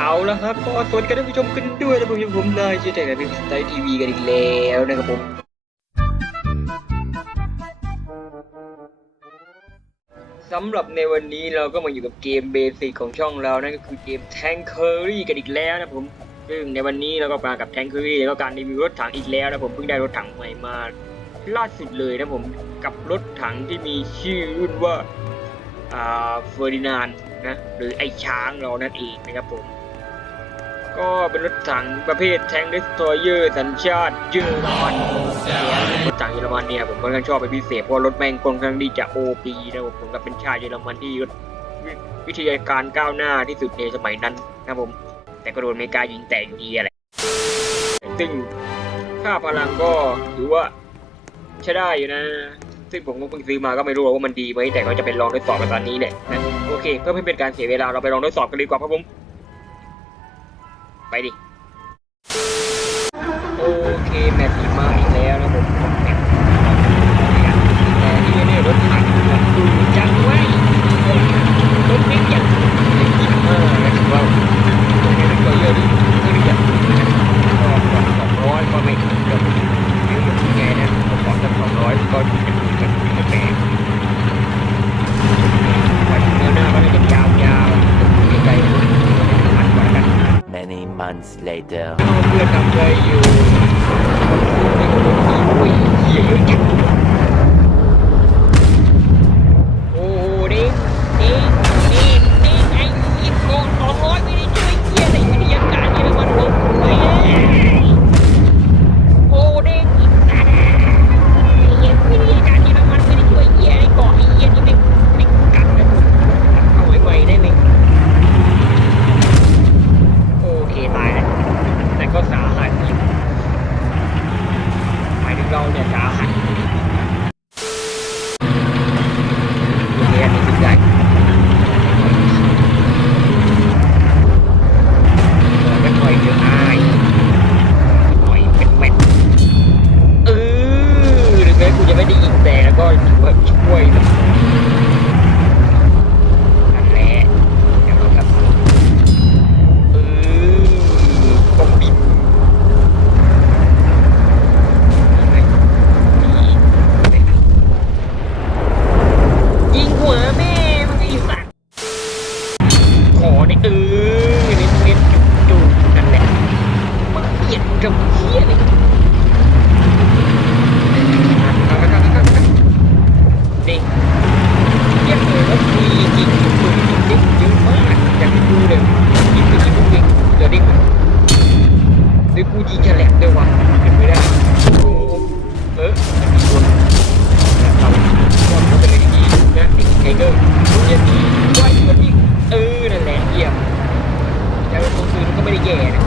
เอาละครับก็สวัสดีกันท่านผู้ชมกันด้วยนะผมยู่ผมนายชื่อแต่กับพี่สไตล์ทีวีกันอีกแล้วนะครับผมสำหรับในวันนี้เราก็มาอยู่กับเกมเบสิกของช่องเรานั่นก็คือเกม Tank Curry กันอีกแล้วนะผมซึ่งในวันนี้เราก็มากับ Tank Curry แล้วก็การรีวิวรถถังอีกแล้วนะผมเพิ่งได้รถถังใหม่มาล่าสุดเลยนะผมกับรถถังที่มีชื่อรุ่นว่าอ่าเฟอร์ดินานนะหรือไอช้างเรานั่นเองนะครับผม ก็เป็นรถถังประเภทแทงเดสทยเยอร์สัญชาติเยอรมันรถถังเยอรมันเนี่ยผมค่อนข้างชอบเป็นพิเศษเพราะรถแม่งค่อนข้างที่จะโอปีนะผมผมกับเป็นชาติเยอรมันที่วิวิทยาการก้าวหน้าที่สุดในสมัยนั้นนะผม แต่ก็โดนอเมริกายิงแตกดีอะไรซึ่งค่าพลังก็ถือว่าใช้ได้อยู่นะ ซึ่งผมก็เพิ่งซื้อมาก็ไม่รู้ว่ามันดีไหมแต่ก็จะเป็นลองทดสอบกันตอนนี้แหละนะโอเค เพื่อไม่เป็นการเสียเวลาเราไปลองทดสอบกันดีกว่าครับผม ไปดิ โอเค แมปนี้มาอีกแล้วนะผมแมปแต่ที่นี่รถถังมันดูจังไว้รถไม่อย่างยี่ห้านะถือ minutes later. กับเฮียนี่เยี่ยมเลยแล้วมียิงจุกจุกยิงเยอะมากอย่างที่ดูเลยยิงไปยิงทุกยิงเดี๋ยวนี้หรือกูยิงแฉลบด้วยวะเป็นไม่ได้เออมันมีคนเราเราก็เป็นอย่างนี้นะไอ้ไทเกอร์มันจะมีไว้มันยิงเออนั่นแหละเยี่ยมแต่ว่าตัวคืนก็ไม่ได้แย่นะ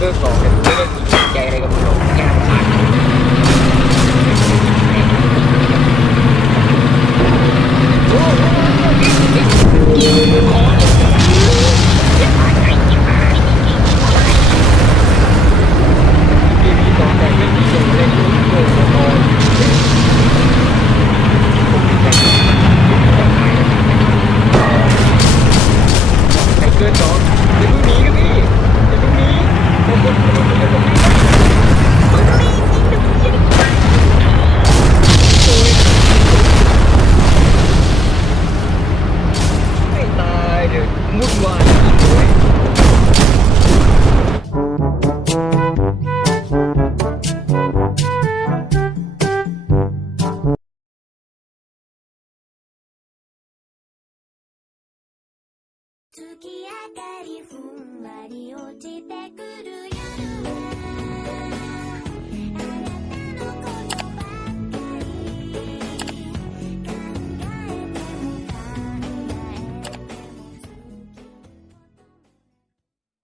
เป็นเบอร์สองเนี่ยไม่ได้มีใจอะไรกับมึงหรอกแค่ผ่านโอ้โหขอเลยอย่าตายไอ้อย่าตายทีวีตอนแต่ไม่มีเด็กเล่นลูกโป่งนอนผมดีใจไอ้เกินนอนจะดูหนีกันพี่ Oh, my God. 月明かりふんわり落ちてくるよ